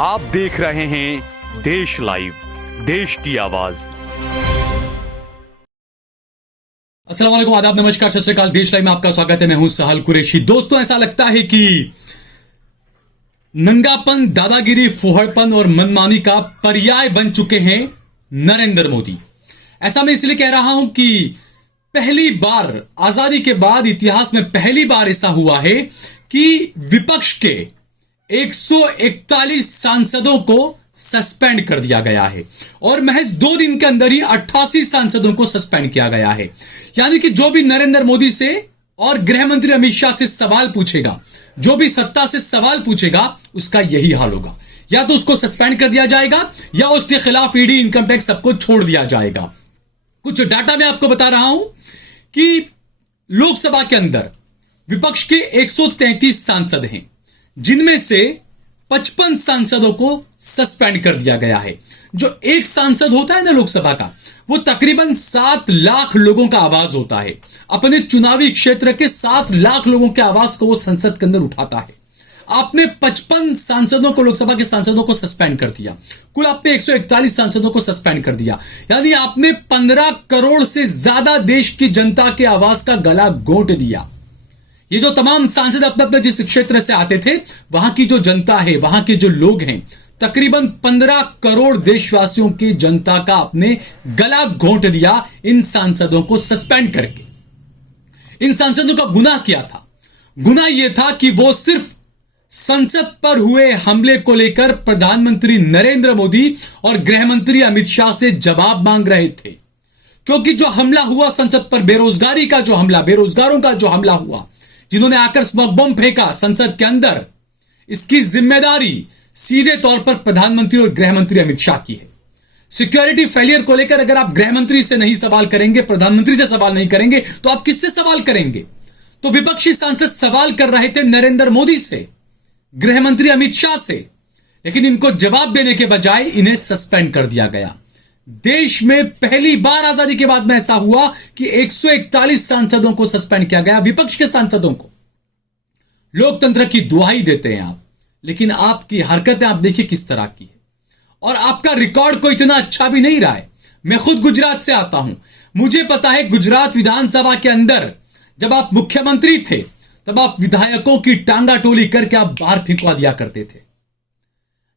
आप देख रहे हैं देश लाइव, देश की आवाज। अस्सलाम वालेकुम, आदाब, नमस्कार, सत श्री अकाल। देश लाइव में आपका स्वागत है। मैं हूं सहल कुरैशी। दोस्तों, ऐसा लगता है कि नंगापन, दादागिरी, फुहड़पन और मनमानी का पर्याय बन चुके हैं नरेंद्र मोदी। ऐसा मैं इसलिए कह रहा हूं कि पहली बार आजादी के बाद इतिहास में पहली बार ऐसा हुआ है कि विपक्ष के 141 सांसदों को सस्पेंड कर दिया गया है और महज 2 दिन के अंदर ही 88 सांसदों को सस्पेंड किया गया है। यानी कि जो भी नरेंद्र मोदी से और गृह मंत्री अमित शाह से सवाल पूछेगा, जो भी सत्ता से सवाल पूछेगा, उसका यही हाल होगा। या तो उसको सस्पेंड कर दिया जाएगा या उसके खिलाफ ईडी, इनकम टैक्स सबको छोड़ दिया जाएगा। कुछ डाटा मैं आपको बता रहा हूं कि लोकसभा के अंदर विपक्ष के 133 सांसद हैं, जिनमें से 55 सांसदों को सस्पेंड कर दिया गया है। जो एक सांसद होता है ना लोकसभा का, वो तकरीबन 7 लाख लोगों का आवाज होता है। अपने चुनावी क्षेत्र के 7 लाख लोगों के आवाज को वो संसद के अंदर उठाता है। आपने 55 सांसदों को, लोकसभा के सांसदों को सस्पेंड कर दिया। कुल आपने 141 सांसदों को सस्पेंड कर दिया। यानी आपने 15 करोड़ से ज्यादा देश की जनता के आवाज का गला घोंट दिया। ये जो तमाम सांसद अपने अपने जिस क्षेत्र से आते थे, वहां की जो जनता है, वहां के जो लोग हैं, तकरीबन 15 करोड़ देशवासियों की जनता का आपने गला घोंट दिया इन सांसदों को सस्पेंड करके। इन सांसदों का गुनाह क्या था? गुनाह यह था कि वो सिर्फ संसद पर हुए हमले को लेकर प्रधानमंत्री नरेंद्र मोदी और गृह मंत्री अमित शाह से जवाब मांग रहे थे। क्योंकि जो हमला हुआ संसद पर, बेरोजगारी का जो हमला, बेरोजगारों का जो हमला हुआ, जिन्होंने आकर स्मोक बम फेंका संसद के अंदर, इसकी जिम्मेदारी सीधे तौर पर प्रधानमंत्री और गृह मंत्री अमित शाह की है। सिक्योरिटी फेलियर को लेकर अगर आप गृह मंत्री से नहीं सवाल करेंगे, प्रधानमंत्री से सवाल नहीं करेंगे, तो आप किससे सवाल करेंगे? तो विपक्षी सांसद सवाल कर रहे थे नरेंद्र मोदी से, गृह मंत्री अमित शाह से, लेकिन इनको जवाब देने के बजाय इन्हें सस्पेंड कर दिया गया। देश में पहली बार आजादी के बाद में ऐसा हुआ कि 141 सांसदों को सस्पेंड किया गया, विपक्ष के सांसदों को। लोकतंत्र की दुहाई देते हैं आप, लेकिन आपकी हरकतें आप देखिए किस तरह की है। और आपका रिकॉर्ड कोई इतना अच्छा भी नहीं रहा है। मैं खुद गुजरात से आता हूं, मुझे पता है गुजरात विधानसभा के अंदर जब आप मुख्यमंत्री थे, तब आप विधायकों की टांगा टोली करके आप बाहर फेंकवा दिया करते थे।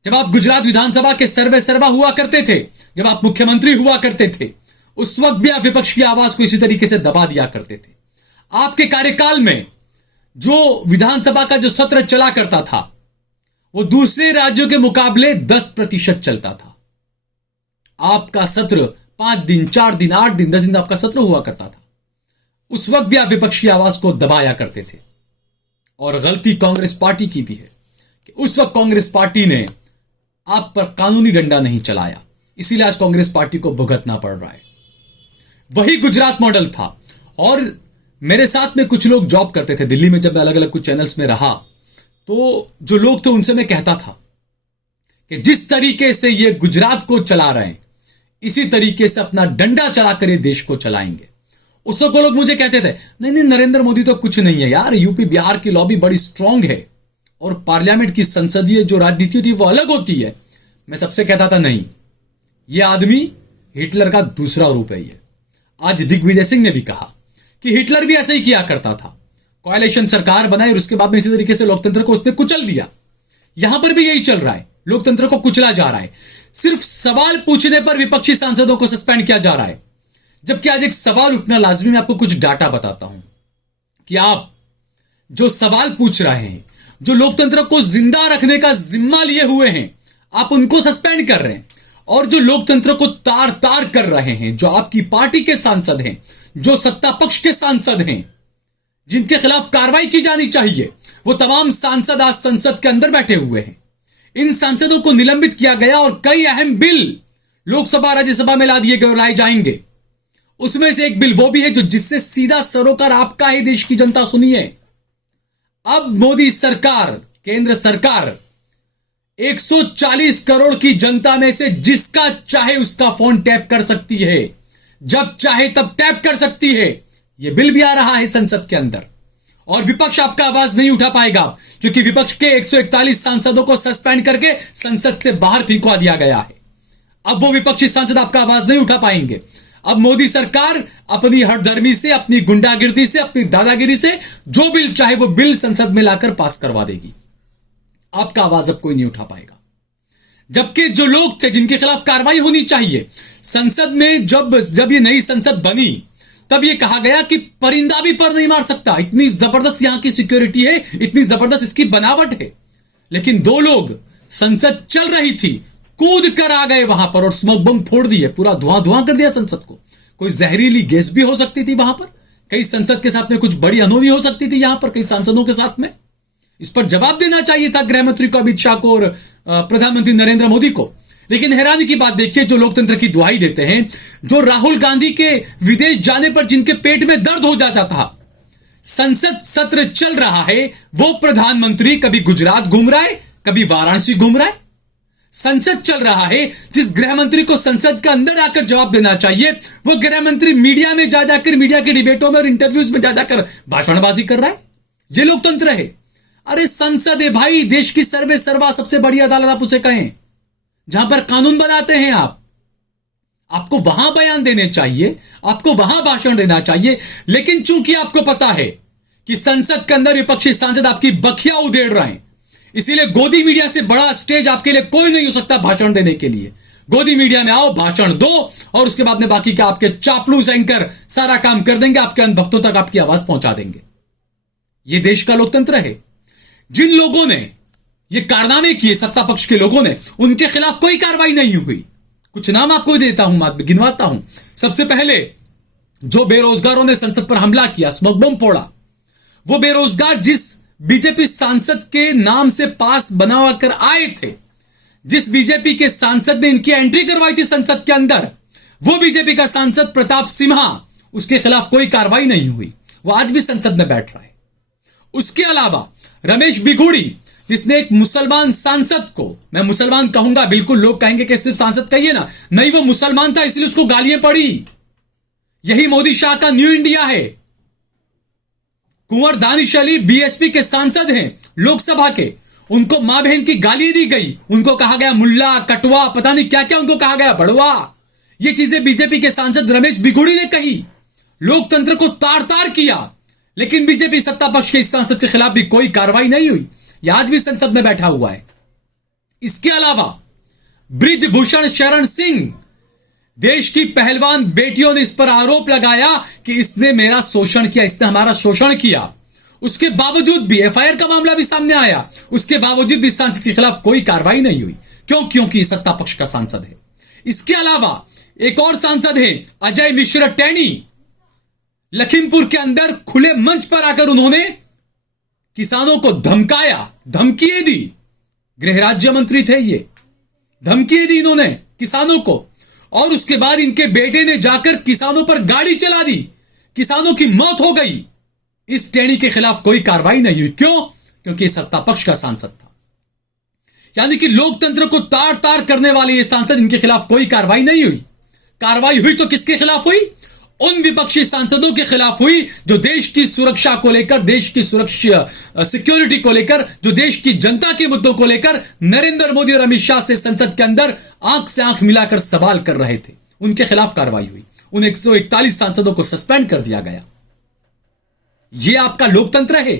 जब आप गुजरात विधानसभा के सर्वे सर्वा हुआ करते थे, जब आप मुख्यमंत्री हुआ करते थे, उस वक्त भी आप विपक्ष की आवाज को इसी तरीके से दबा दिया करते थे। आपके कार्यकाल में जो विधानसभा का जो सत्र चला करता था, वो दूसरे राज्यों के मुकाबले 10% चलता था। आपका सत्र 5 दिन, 4 दिन, 8 दिन, 10 दिन आपका सत्र हुआ करता था। उस वक्त भी आप विपक्ष की आवाज को दबाया करते थे। और गलती कांग्रेस पार्टी की भी है कि उस वक्त कांग्रेस पार्टी ने आप पर कानूनी डंडा नहीं चलाया, इसीलिए आज कांग्रेस पार्टी को भुगतना पड़ रहा है। वही गुजरात मॉडल था। और मेरे साथ में कुछ लोग जॉब करते थे दिल्ली में। जब मैं अलग अलग कुछ चैनल्स में रहा, तो जो लोग थे उनसे मैं कहता था कि जिस तरीके से ये गुजरात को चला रहे हैं, इसी तरीके से अपना डंडा चलाकर ये देश को चलाएंगे। उस वक्त लोग मुझे कहते थे, नहीं नहीं, नरेंद्र मोदी तो कुछ नहीं है यार, यूपी बिहार की लॉबी बड़ी स्ट्रांग है और पार्लियामेंट की संसदीय जो राजनीति होती है वो अलग होती है। मैं सबसे कहता था, नहीं, ये आदमी हिटलर का दूसरा रूप है। ये आज दिग्विजय सिंह ने भी कहा कि हिटलर भी ऐसे ही किया करता था, कोalition सरकार बनाई और उसके बाद में इसी तरीके से लोकतंत्र को उसने कुचल दिया। यहां पर भी यही चल रहा है, लोकतंत्र को कुचला जा रहा है। सिर्फ सवाल पूछने पर विपक्षी सांसदों को सस्पेंड किया जा रहा है, जबकि आज एक सवाल उठना लाजमी। मैं आपको कुछ डाटा बताता हूं कि आप जो सवाल पूछ रहे हैं, जो लोकतंत्र को जिंदा रखने का जिम्मा लिए हुए हैं, आप उनको सस्पेंड कर रहे हैं। और जो लोकतंत्र को तार तार कर रहे हैं, जो आपकी पार्टी के सांसद हैं, जो सत्ता पक्ष के सांसद हैं, जिनके खिलाफ कार्रवाई की जानी चाहिए, वो तमाम सांसद आज संसद के अंदर बैठे हुए हैं। इन सांसदों को निलंबित किया गया और कई अहम बिल लोकसभा राज्यसभा में ला दिए गए, लाए जाएंगे। उसमें से एक बिल वो भी है जो जिससे सीधा सरोकार आपका ही देश की जनता सुनिए। अब मोदी सरकार, केंद्र सरकार 140 करोड़ की जनता में से जिसका चाहे उसका फोन टैप कर सकती है, जब चाहे तब टैप कर सकती है। यह बिल भी आ रहा है संसद के अंदर और विपक्ष आपका आवाज नहीं उठा पाएगा, क्योंकि विपक्ष के 141 सांसदों को सस्पेंड करके संसद से बाहर फेंकवा दिया गया है। अब वो विपक्षी सांसद आपका आवाज नहीं उठा पाएंगे। अब मोदी सरकार अपनी हठधर्मी से, अपनी गुंडागिरी से, अपनी दादागिरी से जो बिल चाहे वो बिल संसद में लाकर पास करवा देगी। आपका आवाज अब कोई नहीं उठा पाएगा। जबकि जो लोग थे जिनके खिलाफ कार्रवाई होनी चाहिए, संसद में जब ये नई संसद बनी तब ये कहा गया कि परिंदा भी पर नहीं मार सकता, इतनी जबरदस्त यहां की सिक्योरिटी है, इतनी जबरदस्त इसकी बनावट है। लेकिन दो लोग, संसद चल रही थी, कूद कर आ गए वहां पर और स्मोक बम फोड़ दिए, पूरा धुआं धुआं कर दिया संसद को। कोई जहरीली गैस भी हो सकती थी वहां पर, कई संसद के साथ में कुछ बड़ी अनहोनी हो सकती थी यहां पर कई सांसदों के साथ में। इस पर जवाब देना चाहिए था गृह मंत्री को, अमित शाह को और प्रधानमंत्री नरेंद्र मोदी को। लेकिन हैरानी की बात देखिए, जो लोकतंत्र की दुहाई देते हैं, जो राहुल गांधी के विदेश जाने पर जिनके पेट में दर्द हो जाता था, संसद सत्र चल रहा है, वो प्रधानमंत्री कभी गुजरात घूम रहा है, कभी वाराणसी घूम रहा है। संसद चल रहा है, जिस गृह मंत्री को संसद के अंदर आकर जवाब देना चाहिए, वो गृह मंत्री मीडिया में जा जाकर, मीडिया के डिबेटों में और इंटरव्यूज में जा जाकर भाषणबाजी कर रहा है। ये लोकतंत्र है। अरे संसद है भाई, देश की सर्वे सर्वा सबसे बड़ी अदालत आप उसे कहें, जहां पर कानून बनाते हैं आप। आपको वहां बयान देने चाहिए, आपको वहां भाषण देना चाहिए। लेकिन चूंकि आपको पता है कि संसद के अंदर विपक्षी सांसद आपकी बखिया उधेड़ रहे हैं, इसीलिए गोदी मीडिया से बड़ा स्टेज आपके लिए कोई नहीं हो सकता भाषण देने के लिए। गोदी मीडिया में आओ, भाषण दो, और उसके बाद में बाकी के आपके चापलूस एंकर सारा काम कर देंगे, आपके अंधभक्तों तक आपकी आवाज पहुंचा देंगे। यह देश का लोकतंत्र है। जिन लोगों ने ये कारनामे किए, सत्ता पक्ष के लोगों ने, उनके खिलाफ कोई कार्रवाई नहीं हुई। कुछ नाम आपको देता हूं, मैं गिनवाता हूं। सबसे पहले जो बेरोजगारों ने संसद पर हमला किया, स्मोक बम फोड़ा, वो बेरोजगार जिस बीजेपी सांसद के नाम से पास बनवा कर आए थे, जिस बीजेपी के सांसद ने इनकी एंट्री करवाई थी संसद के अंदर, वो बीजेपी का सांसद प्रताप सिम्हा, उसके खिलाफ कोई कार्रवाई नहीं हुई। वो आज भी संसद में बैठ रहा है। उसके अलावा रमेश बिघूड़ी, जिसने एक मुसलमान सांसद को, मैं मुसलमान कहूंगा, बिल्कुल लोग कहेंगे कि सिर्फ सांसद कहिए ना, नहीं, वो मुसलमान था इसलिए उसको गालियां पड़ी। यही मोदी शाह का न्यू इंडिया है। कुंवर दानिश अली बीएसपी के सांसद हैं लोकसभा के, उनको मां बहन की गाली दी गई, उनको कहा गया मुल्ला, कटवा, पता नहीं क्या क्या उनको कहा गया, बड़वा। ये चीजें बीजेपी के सांसद रमेश बिघूड़ी ने कही, लोकतंत्र को तार तार किया। लेकिन बीजेपी सत्ता पक्ष के इस सांसद के खिलाफ भी कोई कार्रवाई नहीं हुई। यह आज भी संसद में बैठा हुआ है। इसके अलावा ब्रिजभूषण शरण सिंह, देश की पहलवान बेटियों ने इस पर आरोप लगाया कि इसने मेरा शोषण किया, इसने हमारा शोषण किया। उसके बावजूद भी एफआईआर का मामला भी सामने आया, उसके बावजूद भी सांसद के खिलाफ कोई कार्रवाई नहीं हुई। क्यों? क्योंकि सत्ता पक्ष का सांसद है। इसके अलावा एक और सांसद है अजय मिश्र टेनी, लखीमपुर के अंदर खुले मंच पर आकर उन्होंने किसानों को धमकाया, धमकियां दी। गृह राज्य मंत्री थे ये, धमकियां दी इन्होंने किसानों को, और उसके बाद इनके बेटे ने जाकर किसानों पर गाड़ी चला दी, किसानों की मौत हो गई। इस टेनी के खिलाफ कोई कार्रवाई नहीं हुई। क्यों? क्योंकि सत्ता पक्ष का सांसद था। यानी कि लोकतंत्र को तार तार करने वाले ये सांसद, इनके खिलाफ कोई कार्रवाई नहीं हुई। कार्रवाई हुई तो किसके खिलाफ हुई? उन विपक्षी सांसदों के खिलाफ हुई जो देश की सुरक्षा को लेकर, देश की सुरक्षा सिक्योरिटी को लेकर, जो देश की जनता के मुद्दों को लेकर नरेंद्र मोदी और अमित शाह से संसद के अंदर आंख से आंख मिलाकर सवाल कर रहे थे। उनके खिलाफ कार्रवाई हुई। उन 141 सांसदों को सस्पेंड कर दिया गया। यह आपका लोकतंत्र है।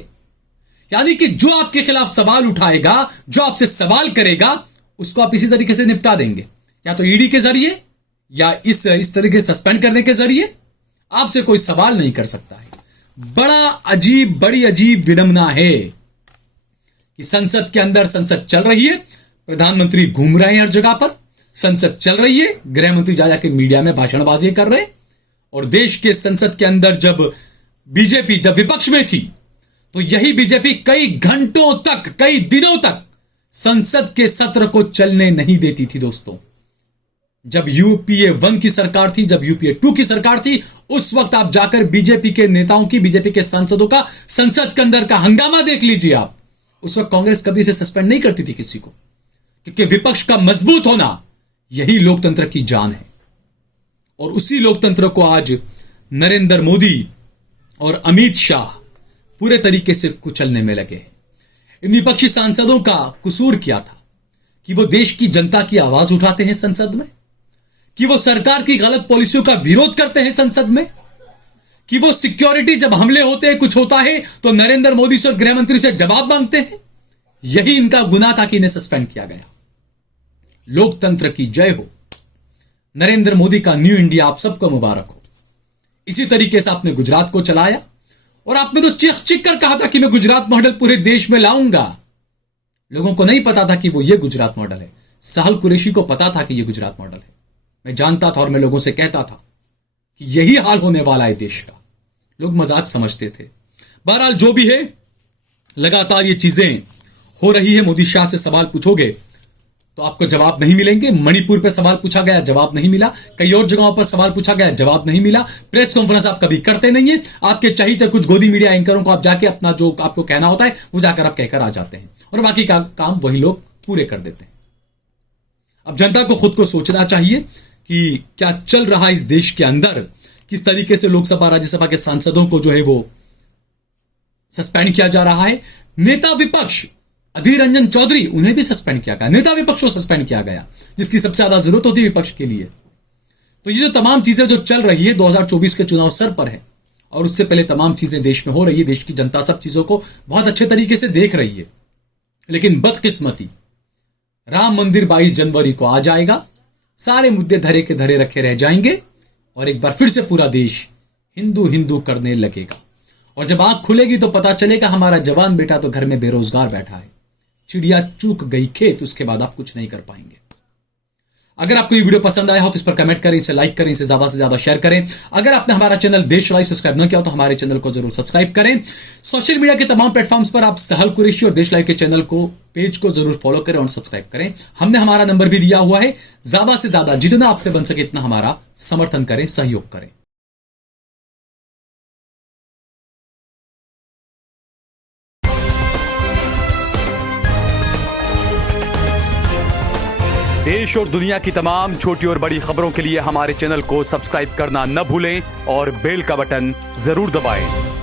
यानी कि जो आपके खिलाफ सवाल उठाएगा, जो आपसे सवाल करेगा, उसको आप इसी तरीके से निपटा देंगे, या तो ईडी के जरिए या इस तरीके से सस्पेंड करने के जरिए। आपसे कोई सवाल नहीं कर सकता है। बड़ी अजीब विडंबना है कि संसद के अंदर संसद चल रही है, प्रधानमंत्री घूम रहे हैं हर जगह पर, संसद चल रही है, गृह मंत्री जा जाके मीडिया में भाषणबाजी कर रहे हैं, और देश के संसद के अंदर जब बीजेपी जब विपक्ष में थी तो यही बीजेपी कई घंटों तक, कई दिनों तक संसद के सत्र को चलने नहीं देती थी। दोस्तों, जब यूपीए 1 की सरकार थी, जब यूपीए 2 की सरकार थी, उस वक्त आप जाकर बीजेपी के नेताओं की, बीजेपी के सांसदों का संसद के अंदर का हंगामा देख लीजिए आप। उस वक्त कांग्रेस कभी से सस्पेंड नहीं करती थी किसी को, क्योंकि विपक्ष का मजबूत होना यही लोकतंत्र की जान है। और उसी लोकतंत्र को आज नरेंद्र मोदी और अमित शाह पूरे तरीके से कुचलने में लगे हैं। इन विपक्षी सांसदों का कसूर क्या था कि वो देश की जनता की आवाज उठाते हैं संसद में, कि वो सरकार की गलत पॉलिसियों का विरोध करते हैं संसद में, कि वो सिक्योरिटी जब हमले होते हैं, कुछ होता है तो नरेंद्र मोदी से और गृह मंत्री से जवाब मांगते हैं। यही इनका गुनाह था कि इन्हें सस्पेंड किया गया। लोकतंत्र की जय हो। नरेंद्र मोदी का न्यू इंडिया आप सबको मुबारक हो। इसी तरीके से आपने गुजरात को चलाया और आपने तो चीख चीख कर कहा था कि मैं गुजरात मॉडल पूरे देश में लाऊंगा। लोगों को नहीं पता था कि वो ये गुजरात मॉडल है। साहल कुरैशी को पता था कि ये गुजरात मॉडल है। मैं जानता था और मैं लोगों से कहता था कि यही हाल होने वाला है देश का। लोग मजाक समझते थे। बहरहाल जो भी है, लगातार ये चीजें हो रही है। मोदी शाह से सवाल पूछोगे तो आपको जवाब नहीं मिलेंगे। मणिपुर पे सवाल पूछा गया, जवाब नहीं मिला। कई और जगहों पर सवाल पूछा गया, जवाब नहीं मिला। प्रेस कॉन्फ्रेंस आप कभी करते नहीं है। आपके चाहिए कुछ गोदी मीडिया एंकरों को आप जाके अपना जो आपको कहना होता है वो जाकर आप कहकर आ जाते हैं और बाकी का काम वही लोग पूरे कर देते हैं। अब जनता को खुद को सोचना चाहिए कि क्या चल रहा है इस देश के अंदर, किस तरीके से लोकसभा राज्यसभा के सांसदों को जो है वो सस्पेंड किया जा रहा है। नेता विपक्ष अधीर रंजन चौधरी, उन्हें भी सस्पेंड किया गया। नेता विपक्ष को सस्पेंड किया गया जिसकी सबसे ज्यादा जरूरत होती है विपक्ष के लिए। तो ये जो तमाम चीजें जो चल रही है 2024 के चुनाव सर पर है और उससे पहले तमाम चीजें देश में हो रही है। देश की जनता सब चीजों को बहुत अच्छे तरीके से देख रही है। लेकिन बदकिस्मती राम मंदिर 22 जनवरी को आ जाएगा, सारे मुद्दे धरे के धरे रखे रह जाएंगे और एक बार फिर से पूरा देश हिंदू हिंदू करने लगेगा। और जब आंख खुलेगी तो पता चलेगा हमारा जवान बेटा तो घर में बेरोजगार बैठा है। चिड़िया चूक गई खेत, उसके बाद आप कुछ नहीं कर पाएंगे। अगर आपको ये वीडियो पसंद आया हो तो इस पर कमेंट करें, इसे लाइक करें, इसे ज्यादा से ज्यादा शेयर करें। अगर आपने हमारा चैनल देश लाइव सब्सक्राइब न किया हो तो हमारे चैनल को जरूर सब्सक्राइब करें। सोशल मीडिया के तमाम प्लेटफॉर्म्स पर आप सहल कुरैशी और देश लाइव के चैनल को पेज को जरूर फॉलो करें और सब्सक्राइब करें। हमने हमारा नंबर भी दिया हुआ है। ज्यादा से ज्यादा जितना आपसे बन सके इतना हमारा समर्थन करें, सहयोग करें। देश और दुनिया की तमाम छोटी और बड़ी खबरों के लिए हमारे चैनल को सब्सक्राइब करना न भूलें और बेल का बटन जरूर दबाएं।